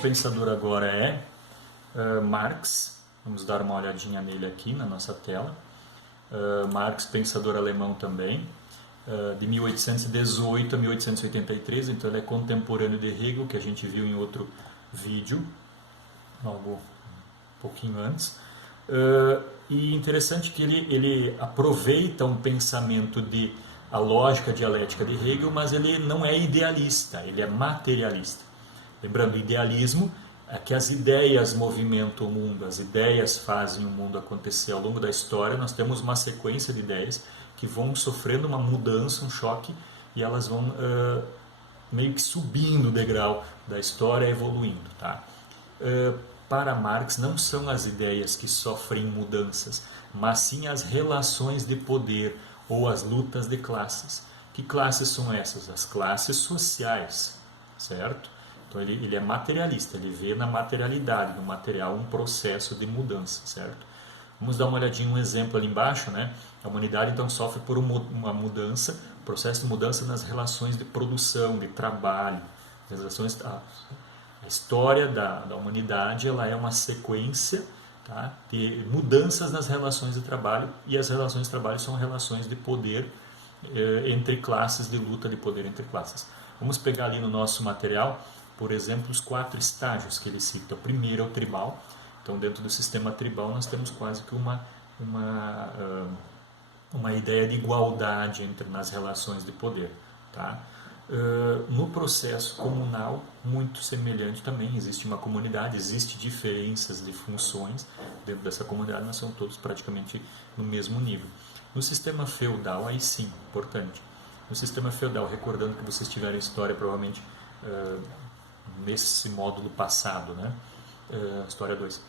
pensador agora é Marx. Vamos dar uma olhadinha nele aqui na nossa tela. Marx, pensador alemão também, de 1818 a 1883, então ele é contemporâneo de Hegel, que a gente viu em outro vídeo, algo um pouquinho antes. E interessante que ele aproveita um pensamento a lógica dialética de Hegel, mas ele não é idealista, ele é materialista. Lembrando, idealismo é que as ideias movimentam o mundo, as ideias fazem o mundo acontecer. Ao longo da história nós temos uma sequência de ideias que vão sofrendo uma mudança, um choque, e elas vão meio que subindo o degrau da história, evoluindo. Tá? Para Marx não são as ideias que sofrem mudanças, mas sim as relações de poder ou as lutas de classes. Que classes são essas? As classes sociais, certo? Então ele é materialista, ele vê na materialidade, no material, um processo de mudança, certo? Vamos dar uma olhadinha, um exemplo ali embaixo, né? A humanidade então sofre por uma mudança, processo de mudança nas relações de produção, de trabalho. A história da humanidade ela é uma sequência, tá, de mudanças nas relações de trabalho, e as relações de trabalho são relações de poder entre classes, de luta de poder entre classes. Vamos pegar ali no nosso material, por exemplo, os 4 estágios que ele cita. O primeiro é o tribal. Então, dentro do sistema tribal, nós temos quase que uma ideia de igualdade nas relações de poder. Tá? No processo comunal, muito semelhante também. Existe uma comunidade, existem diferenças de funções dentro dessa comunidade, mas são todos praticamente no mesmo nível. No sistema feudal, aí sim, importante. No sistema feudal, recordando que vocês tiveram história provavelmente nesse módulo passado, né? História 2.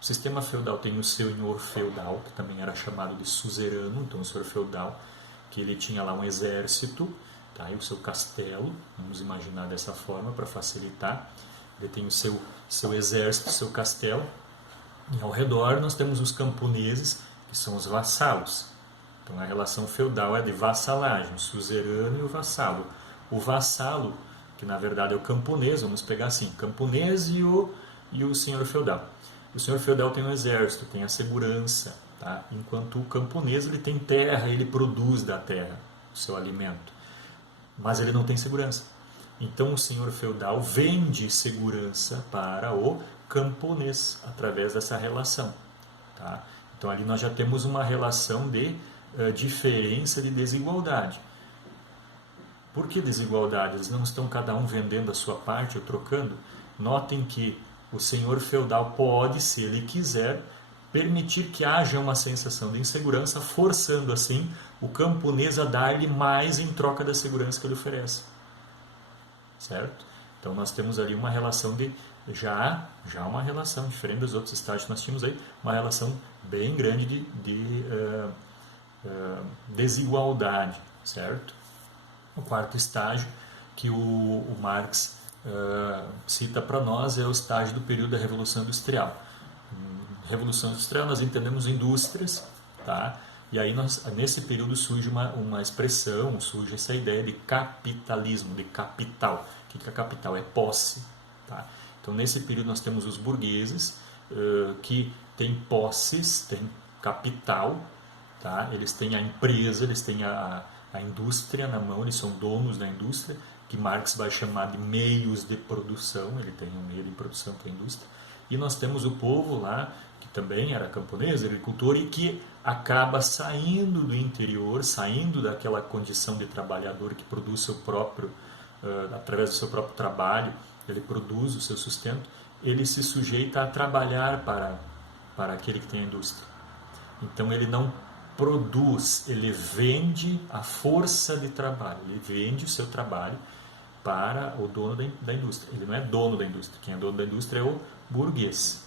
O sistema feudal tem o senhor feudal, que também era chamado de suzerano, então o senhor feudal, que ele tinha lá um exército, tá? E o seu castelo, vamos imaginar dessa forma para facilitar. Ele tem o seu exército, seu castelo, e ao redor nós temos os camponeses, que são os vassalos. Então a relação feudal é de vassalagem, o suzerano e o vassalo. O vassalo, que na verdade é o camponês, vamos pegar assim, camponês e o senhor feudal. O senhor feudal tem um exército, tem a segurança, tá? Enquanto o camponês ele tem terra, ele produz da terra o seu alimento, mas ele não tem segurança. Então o senhor feudal vende segurança para o camponês através dessa relação. Tá? Então ali nós já temos uma relação de diferença, de desigualdade. Por que desigualdade? Eles não estão cada um vendendo a sua parte ou trocando? Notem que o senhor feudal pode, se ele quiser, permitir que haja uma sensação de insegurança, forçando assim o camponês a dar-lhe mais em troca da segurança que ele oferece. Certo? Então nós temos ali uma relação de já uma relação diferente dos outros estágios que nós tínhamos aí, uma relação bem grande de desigualdade, certo? O 4º estágio que o Marx cita para nós é o estágio do período da Revolução Industrial. Revolução Industrial nós entendemos indústrias, tá? E aí nesse período surge uma expressão, surge essa ideia de capitalismo, de capital. O que é capital? É posse. Tá? Então nesse período nós temos os burgueses que têm posses, têm capital, tá? Eles têm a empresa, eles têm a indústria na mão, eles são donos da indústria, que Marx vai chamar de meios de produção, ele tem um meio de produção que é a indústria. E nós temos o povo lá, que também era camponês, agricultor, e que acaba saindo do interior, saindo daquela condição de trabalhador que produz seu próprio, através do seu próprio trabalho, ele produz o seu sustento, ele se sujeita a trabalhar para aquele que tem a indústria. Então ele não produz, ele vende a força de trabalho, ele vende o seu trabalho para o dono da indústria. Ele não é dono da indústria, quem é dono da indústria é o burguês.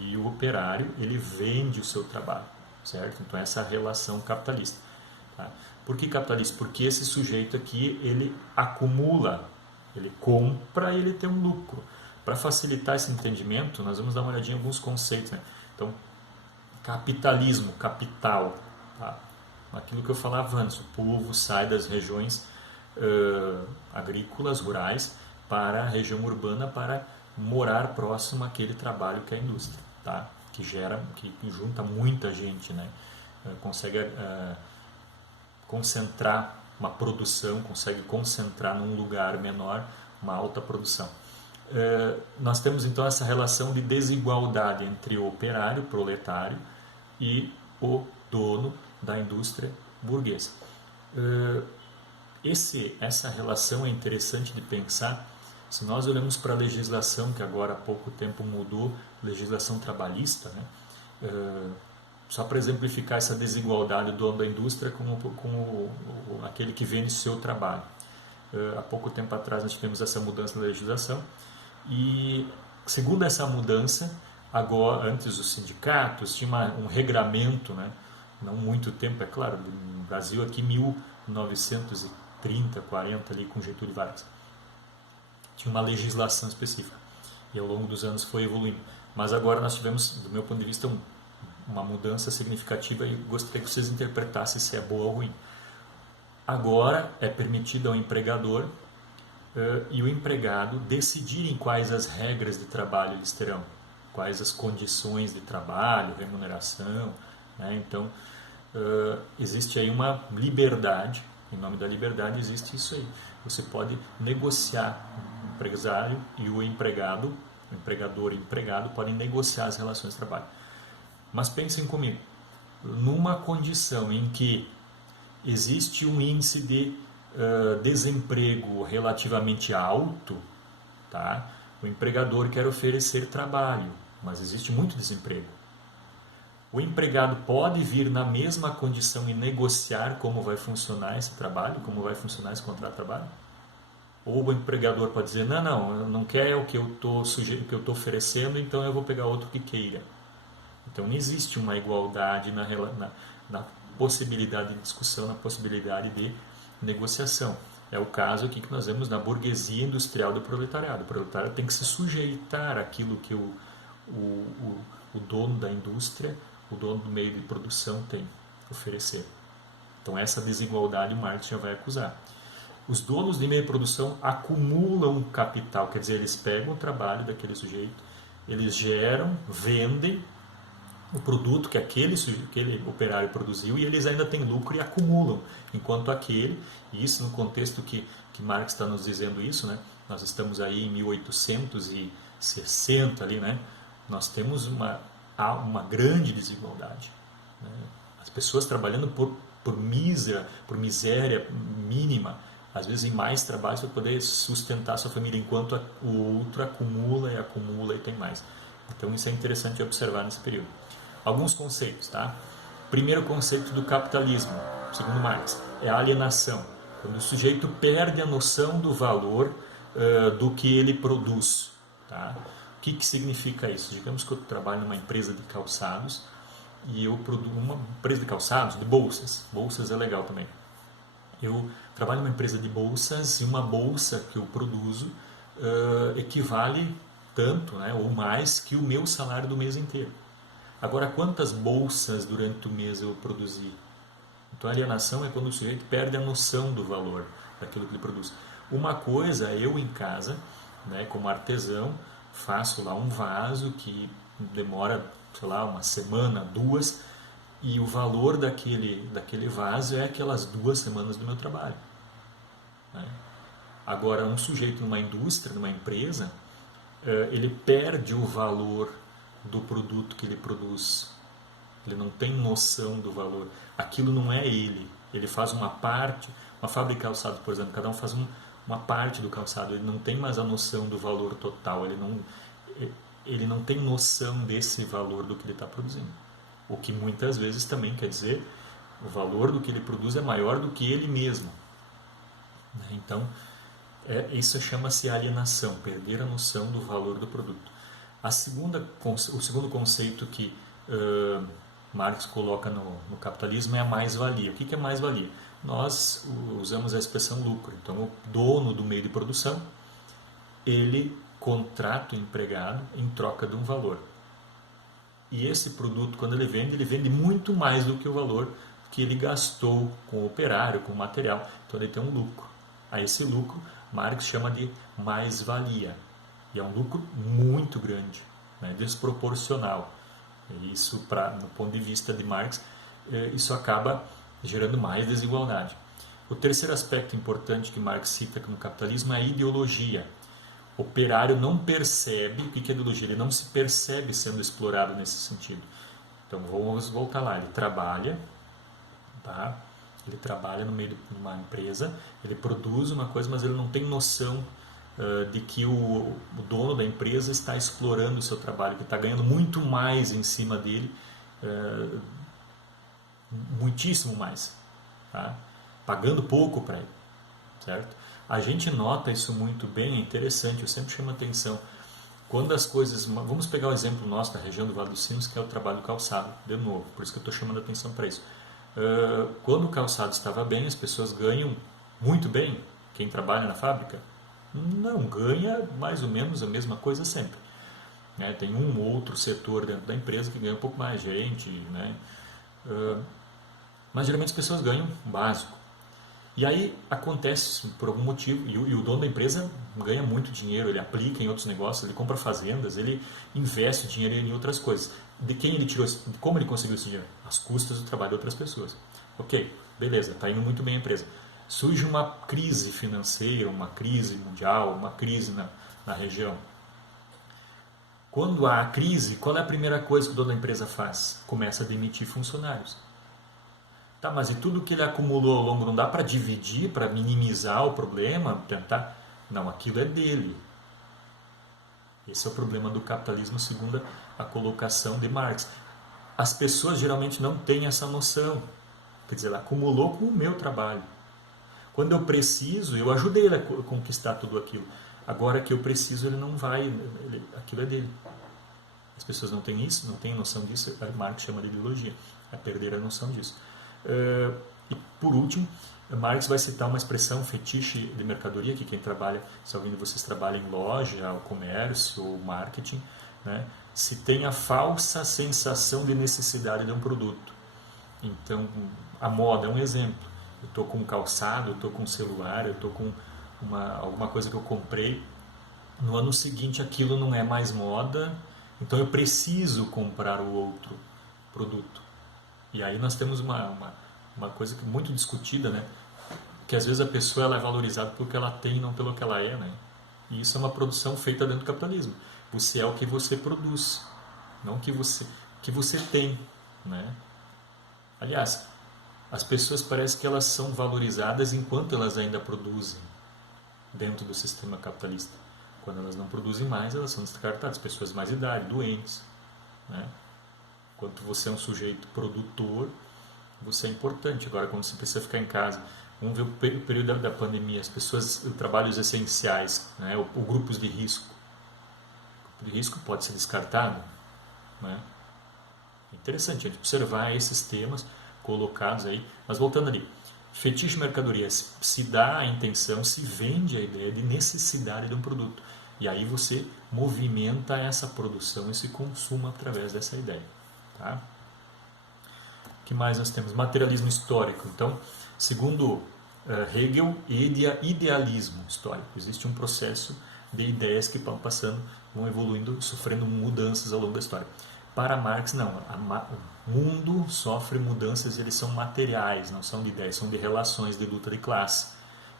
E o operário, ele vende o seu trabalho, certo? Então essa é a relação capitalista. Tá? Por que capitalista? Porque esse sujeito aqui, ele acumula, ele compra e ele tem um lucro. Para facilitar esse entendimento, nós vamos dar uma olhadinha em alguns conceitos. Né? Então, capitalismo, capital, tá? Aquilo que eu falava antes, o povo sai das regiões agrícolas, rurais, para a região urbana para morar próximo àquele trabalho que é a indústria, tá? Que junta muita gente, né? Consegue concentrar uma produção, consegue concentrar num lugar menor uma alta produção. Nós temos então essa relação de desigualdade entre o operário, o proletário, e o dono da indústria burguesa. Essa relação é interessante de pensar. Se nós olhamos para a legislação, que agora há pouco tempo mudou, legislação trabalhista, né? Só para exemplificar essa desigualdade do dono da indústria com aquele que vende o seu trabalho. Há pouco tempo atrás nós tivemos essa mudança na legislação e, segundo essa mudança, agora, antes os sindicatos tinha um regramento, né? Não muito tempo, é claro, no Brasil aqui 1930, 40 ali com Getúlio Vargas. Tinha uma legislação específica e ao longo dos anos foi evoluindo. Mas agora nós tivemos, do meu ponto de vista, uma mudança significativa e gostaria que vocês interpretassem se é boa ou ruim. Agora é permitido ao empregador e o empregado decidirem quais as regras de trabalho eles terão, quais as condições de trabalho, remuneração, né? Então existe aí uma liberdade, em nome da liberdade existe isso aí. Você pode negociar, o empresário e o empregado, o empregador e o empregado podem negociar as relações de trabalho. Mas pensem comigo, numa condição em que existe um índice de desemprego relativamente alto, tá? O empregador quer oferecer trabalho, mas existe muito desemprego. O empregado pode vir na mesma condição e negociar como vai funcionar esse trabalho, como vai funcionar esse contrato de trabalho? Ou o empregador pode dizer, não quer o que eu estou oferecendo, então eu vou pegar outro que queira. Então não existe uma igualdade na possibilidade de discussão, na possibilidade de negociação. É o caso aqui que nós vemos na burguesia industrial do proletariado. O proletariado tem que se sujeitar àquilo que o dono da indústria, o dono do meio de produção tem a oferecer. Então essa desigualdade Marx já vai acusar. Os donos de meio de produção acumulam capital, quer dizer, eles pegam o trabalho daquele sujeito, eles geram, vendem o produto que aquele operário produziu e eles ainda têm lucro e acumulam, enquanto aquele, e isso no contexto que Marx está nos dizendo isso, né? Nós estamos aí em 1860 ali, né? Nós temos uma grande desigualdade, né? As pessoas trabalhando por miséria mínima, às vezes em mais trabalho para poder sustentar sua família, enquanto o outro acumula e tem mais. Então isso é interessante observar nesse período. Alguns conceitos, tá? Primeiro conceito do capitalismo, segundo Marx, é a alienação. Quando o sujeito perde a noção do valor do que ele produz, tá? O que significa isso? Digamos que eu trabalho numa empresa de calçados e eu produzo uma empresa de calçados, de bolsas. Bolsas é legal também. Eu trabalho numa empresa de bolsas e uma bolsa que eu produzo equivale tanto, né, ou mais que o meu salário do mês inteiro. Agora, quantas bolsas durante o mês eu produzi? Então, a alienação é quando o sujeito perde a noção do valor daquilo que ele produz. Uma coisa é eu em casa, né, como artesão, faço lá um vaso que demora, sei lá, uma semana, 2, e o valor daquele vaso é aquelas 2 semanas do meu trabalho, né? Agora, um sujeito numa indústria, numa empresa, ele perde o valor do produto que ele produz. Ele não tem noção do valor. Aquilo não é ele. Ele faz uma parte, uma fábrica de calçado, por exemplo, cada um faz uma parte do calçado. Ele não tem mais a noção do valor total. Ele não tem noção desse valor do que ele está produzindo. O que muitas vezes também quer dizer o valor do que ele produz é maior do que ele mesmo. Então, isso chama-se alienação, perder a noção do valor do produto. O segundo conceito que Marx coloca no capitalismo é a mais-valia. O que é mais-valia? Nós usamos a expressão lucro. Então, o dono do meio de produção, ele contrata o empregado em troca de um valor. E esse produto, quando ele vende muito mais do que o valor que ele gastou com o operário, com o material. Então, ele tem um lucro. A esse lucro, Marx chama de mais-valia. E é um lucro muito grande, né, desproporcional. Isso, no ponto de vista de Marx, isso acaba gerando mais desigualdade. O terceiro aspecto importante que Marx cita no capitalismo é a ideologia. O operário não percebe, o que é ideologia? Ele não se percebe sendo explorado nesse sentido. Então vamos voltar lá, ele trabalha, tá? Ele trabalha no meio de uma empresa, ele produz uma coisa, mas ele não tem noção de que o dono da empresa está explorando o seu trabalho, que está ganhando muito mais em cima dele, muitíssimo mais, tá? Pagando pouco para ele, certo? A gente nota isso muito bem, é interessante, eu sempre chamo a atenção. Quando as coisas... Vamos pegar o exemplo nosso da região do Vale dos Sinos, que é o trabalho do calçado, de novo, por isso que eu estou chamando a atenção para isso. Quando o calçado estava bem, as pessoas ganham muito bem. Quem trabalha na fábrica não ganha mais ou menos a mesma coisa sempre. Né? Tem um ou outro setor dentro da empresa que ganha um pouco mais gente, né? Mas geralmente as pessoas ganham o básico. E aí acontece por algum motivo, e o dono da empresa ganha muito dinheiro, ele aplica em outros negócios, ele compra fazendas, ele investe dinheiro em outras coisas. De quem ele tirou, de como ele conseguiu esse dinheiro? Às custas do trabalho de outras pessoas. Ok, beleza, está indo muito bem a empresa. Surge uma crise financeira, uma crise mundial, uma crise na região. Quando há a crise, qual é a primeira coisa que o dono da empresa faz? Começa a demitir funcionários. Tá, mas e tudo que ele acumulou ao longo não dá para dividir, para minimizar o problema, tentar? Não, aquilo é dele. Esse é o problema do capitalismo segundo a colocação de Marx. As pessoas geralmente não têm essa noção. Quer dizer, ela acumulou com o meu trabalho. Quando eu preciso, eu ajudei ele a conquistar tudo aquilo. Agora que eu preciso, ele não vai, aquilo é dele. As pessoas não têm isso, não têm noção disso. Marx chama de ideologia, é perder a noção disso. E por último, Marx vai citar uma expressão fetiche de mercadoria, que quem trabalha, se alguém de vocês trabalha em loja, ou comércio, ou marketing, né, se tem a falsa sensação de necessidade de um produto. Então, a moda é um exemplo. Eu estou com um calçado, eu estou com um celular, eu estou com alguma coisa que eu comprei. No ano seguinte, aquilo não é mais moda, então eu preciso comprar o outro produto. E aí nós temos uma coisa que muito discutida, né? Que às vezes a pessoa ela é valorizada pelo que ela tem, não pelo que ela é, né? E isso é uma produção feita dentro do capitalismo. Você é o que você produz, não o que você tem, né? Aliás, as pessoas parecem que elas são valorizadas enquanto elas ainda produzem dentro do sistema capitalista. Quando elas não produzem mais, elas são descartadas. Pessoas de mais idade, doentes, né? Enquanto você é um sujeito produtor, você é importante. Agora, quando você precisa ficar em casa, vamos ver o período da pandemia, as pessoas, trabalhos essenciais, né? Ou grupos de risco. O grupo de risco pode ser descartado, né? É interessante a gente observar esses temas colocados aí. Mas voltando ali, fetiche mercadoria, se dá a intenção, se vende a ideia de necessidade de um produto. E aí você movimenta essa produção, esse consumo através dessa ideia. Tá? O que mais nós temos? Materialismo histórico. Então, segundo Hegel, idealismo histórico. Existe um processo de ideias que vão passando, vão evoluindo, sofrendo mudanças ao longo da história. Para Marx, não. O mundo sofre mudanças e eles são materiais, não são de ideias, são de relações, de luta de classe.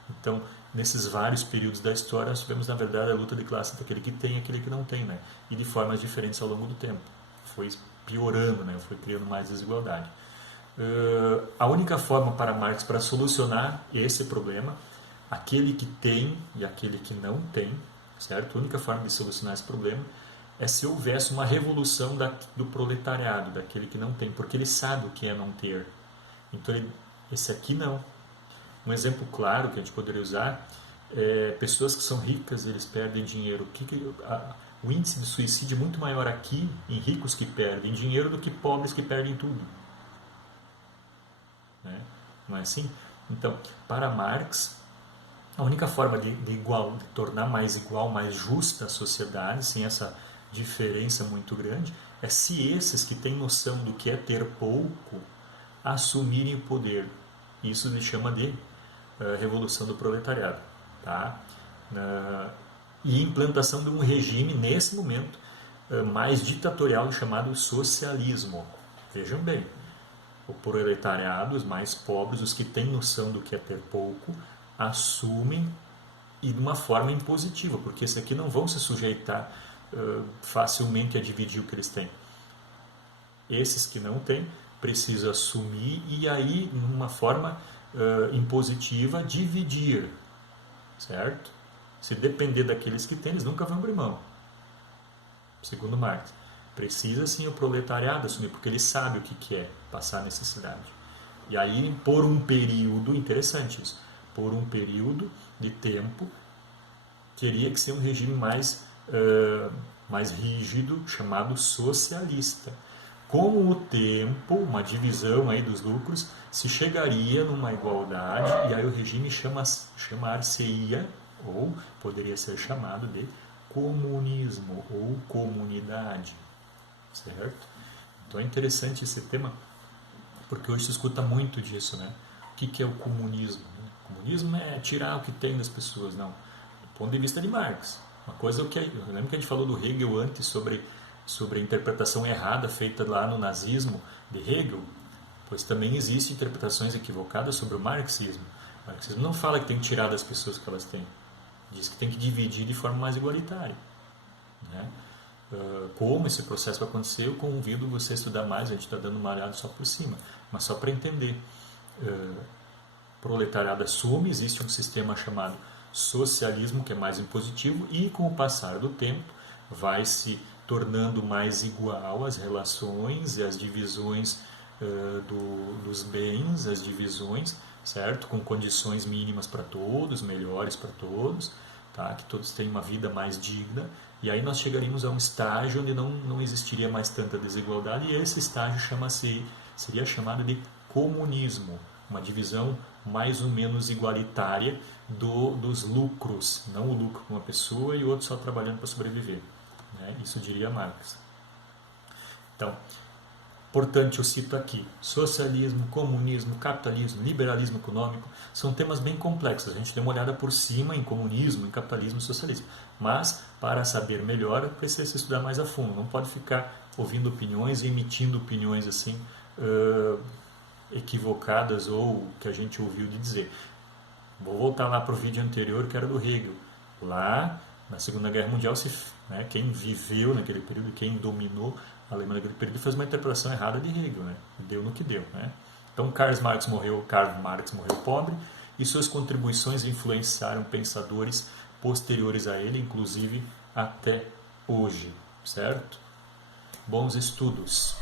Então, nesses vários períodos da história, nós tivemos, na verdade, a luta de classe entre aquele que tem e aquele que não tem, né? E de formas diferentes ao longo do tempo. Foi piorando, né? Foi criando mais desigualdade. A única forma para Marx para solucionar esse problema, aquele que tem e aquele que não tem, certo? A única forma de solucionar esse problema é se houvesse uma revolução do proletariado, daquele que não tem, porque ele sabe o que é não ter. Então, esse aqui não. Um exemplo claro que a gente poderia usar é pessoas que são ricas, eles perdem dinheiro. O índice de suicídio é muito maior aqui em ricos que perdem dinheiro do que pobres que perdem tudo. Né? Não é assim? Então, para Marx, a única forma de tornar mais igual, mais justa a sociedade, sem essa diferença muito grande, é se esses que têm noção do que é ter pouco assumirem o poder. Isso ele chama de revolução do proletariado. Tá? e implantação de um regime, nesse momento, mais ditatorial chamado socialismo. Vejam bem, o proletariado, os mais pobres, os que têm noção do que é ter pouco, assumem e de uma forma impositiva, porque esses aqui não vão se sujeitar facilmente a dividir o que eles têm. Esses que não têm, precisam assumir e aí, numa forma impositiva, dividir, certo? Se depender daqueles que têm, eles nunca vão abrir mão. Segundo Marx, precisa sim o proletariado assumir, porque ele sabe o que é passar necessidade. E aí, por um período, interessante isso, por um período de tempo, teria que ser um regime mais rígido, chamado socialista. Com o tempo, uma divisão aí dos lucros, se chegaria numa igualdade, e aí o regime chamar-se-ia, ou poderia ser chamado de comunismo ou comunidade, certo? Então é interessante esse tema, porque hoje se escuta muito disso, né? O que é o comunismo? O comunismo é tirar o que tem das pessoas, não. Do ponto de vista de Marx. Uma coisa é o que eu lembro que a gente falou do Hegel antes sobre a interpretação errada feita lá no nazismo de Hegel, pois também existem interpretações equivocadas sobre o marxismo. O marxismo não fala que tem que tirar das pessoas que elas têm, diz que tem que dividir de forma mais igualitária, né? Como esse processo vai acontecer, eu convido você a estudar mais, a gente está dando uma olhada só por cima, mas só para entender. Proletariado assume, existe um sistema chamado socialismo, que é mais impositivo, e com o passar do tempo vai se tornando mais igual as relações e as divisões dos bens, as divisões, certo? Com condições mínimas para todos, melhores para todos, tá? Que todos tenham uma vida mais digna, e aí nós chegaríamos a um estágio onde não existiria mais tanta desigualdade, e esse estágio seria chamado de comunismo, uma divisão mais ou menos igualitária dos lucros, não o lucro com uma pessoa e o outro só trabalhando para sobreviver, né? Isso diria Marx. Então, portanto, eu cito aqui, socialismo, comunismo, capitalismo, liberalismo econômico, são temas bem complexos. A gente deu uma olhada por cima em comunismo, em capitalismo e socialismo. Mas, para saber melhor, precisa se estudar mais a fundo. Não pode ficar ouvindo opiniões e emitindo opiniões assim equivocadas ou que a gente ouviu de dizer. Vou voltar lá para o vídeo anterior, que era do Hegel. Lá, na Segunda Guerra Mundial, quem viveu naquele período, quem dominou a Alemanha naquele período, fez uma interpretação errada de Hegel, né? Deu no que deu, né? Então, Karl Marx morreu pobre, e suas contribuições influenciaram pensadores posteriores a ele, inclusive até hoje, certo? Bons estudos!